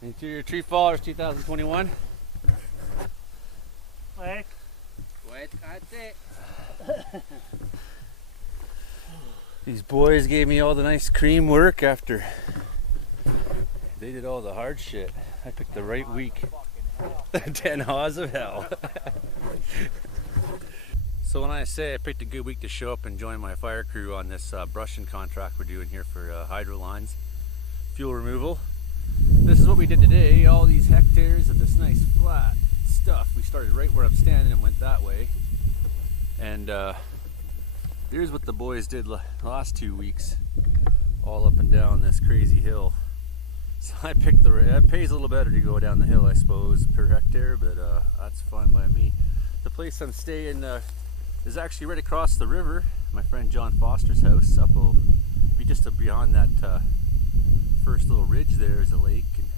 Interior Tree Fallers 2021. Wait. That's it. These boys gave me all the nice cream work after they did all the hard shit. I picked the right week. 10 haws of hell. So when I say I picked a good week to show up and join my fire crew on this brushing contract we're doing here for hydro lines, fuel removal, this is what we did today. All these hectares of this nice flat stuff. We started right where I'm standing and went that way. And here's what the boys did last 2 weeks, all up and down this crazy hill. So I picked it pays a little better to go down the hill, I suppose, per hectare, but that's fine by me. The place I'm staying is actually right across the river. My friend John Foster's house up be just beyond that first little ridge. There is a lake, and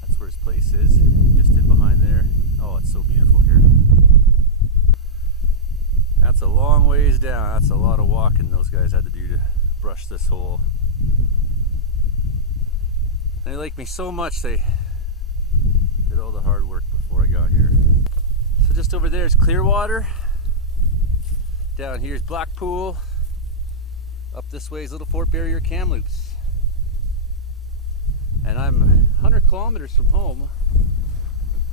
that's where his place is, just in behind there. Oh, it's so beautiful here. That's a long ways down. That's a lot of walking those guys had to do to brush this hole. They like me so much they did all the hard work before I got here. So just over there is Clearwater. Down here is Blackpool. Up this way is Little Fort Barrier Kamloops. And I'm 100 kilometers from home.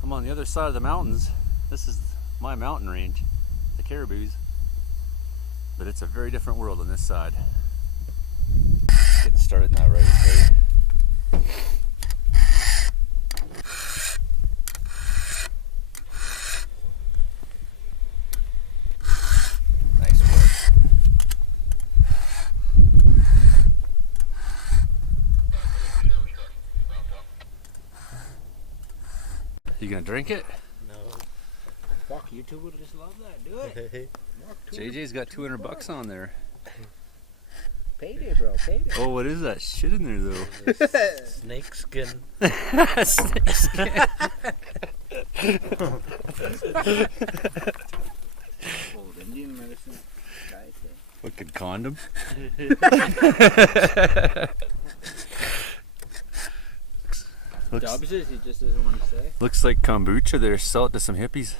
I'm on the other side of the mountains. This is my mountain range, the Caribous. But it's a very different world on this side. Getting started in that right way. Nice work. You gonna drink it? No. Fuck, you two would just love that. Do it. JJ's got 200 bucks on there. Payday, bro. Payday. Oh, what is that shit in there though? Snake skin. Snake skin. Old Indian medicine. Fucking condom. Dubs is, he just doesn't want to say. Looks like kombucha there. Sell it to some hippies.